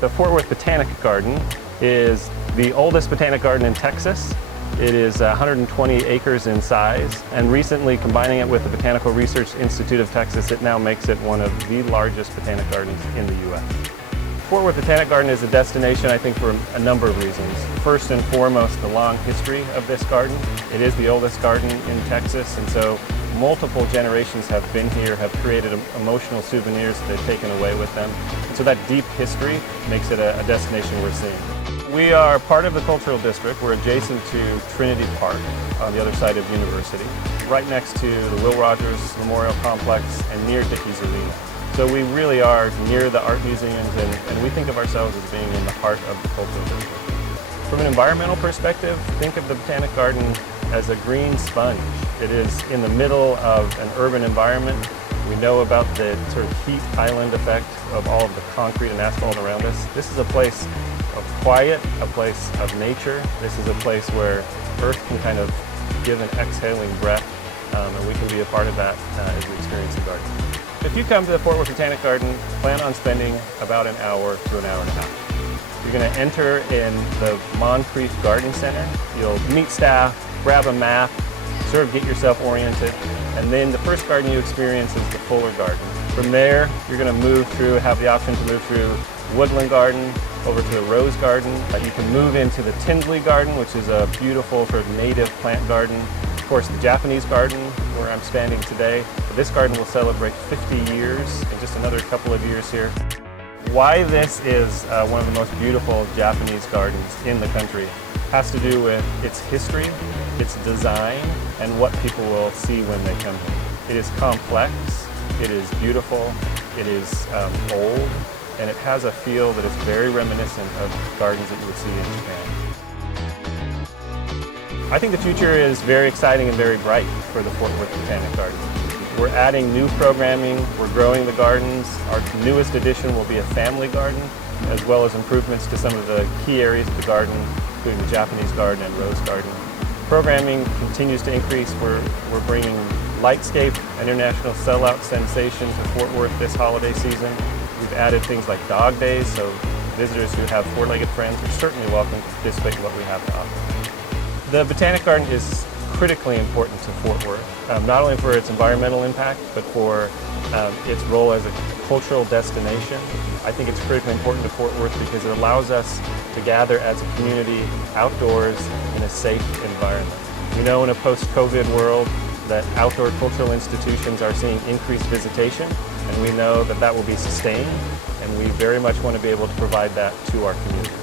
The Fort Worth Botanic Garden is the oldest botanic garden in Texas. It is 120 acres in size, and recently combining it with the Botanical Research Institute of Texas, it now makes it one of the largest botanic gardens in the U.S. Fort Worth Botanic Garden is a destination, I think, for a number of reasons. First and foremost, the long history of this garden. It is the oldest garden in Texas, and so multiple generations have been here, have created emotional souvenirs that they've taken away with them. And so that deep history makes it a destination worth seeing. We are part of the Cultural District. We're adjacent to Trinity Park on the other side of University, right next to the Will Rogers Memorial Complex and near Dickey's Arena. So we really are near the art museums, and we think of ourselves as being in the heart of the Cultural District. From an environmental perspective, think of the Botanic Garden as a green sponge. It is in the middle of an urban environment. We know about the sort of heat island effect of all of the concrete and asphalt around us. This is a place of quiet, a place of nature. This is a place where Earth can kind of give an exhaling breath, and we can be a part of that as we experience the garden. If you come to the Fort Worth Botanic Garden, plan on spending about an hour to an hour and a half. You're going to enter in the Moncrief Garden Center. You'll meet staff, grab a map, sort of get yourself oriented, and then the first garden you experience is the Fuller Garden. From there, you're going to have the option to move through Woodland Garden, over to the Rose Garden. You can move into the Tinsley Garden, which is a beautiful sort of native plant garden. Of course, the Japanese Garden, where I'm standing today. This garden will celebrate 50 years in just another couple of years here. Why this is one of the most beautiful Japanese gardens in the country has to do with its history, its design, and what people will see when they come here. It is complex, it is beautiful, it is old, and it has a feel that is very reminiscent of gardens that you would see in Japan. I think the future is very exciting and very bright for the Fort Worth Botanic Garden. We're adding new programming, we're growing the gardens. Our newest addition will be a family garden, as well as improvements to some of the key areas of the garden, including the Japanese Garden and Rose Garden. Programming continues to increase. We're bringing Lightscape, an international sellout sensation, to Fort Worth this holiday season. We've added things like dog days, so visitors who have four-legged friends are certainly welcome to participate in what we have to offer. The Botanic Garden is critically important to Fort Worth, not only for its environmental impact, but for its role as a cultural destination. I think it's critically important to Fort Worth because it allows us to gather as a community outdoors in a safe environment. We know in a post-COVID world that outdoor cultural institutions are seeing increased visitation, and we know that that will be sustained, and we very much want to be able to provide that to our community.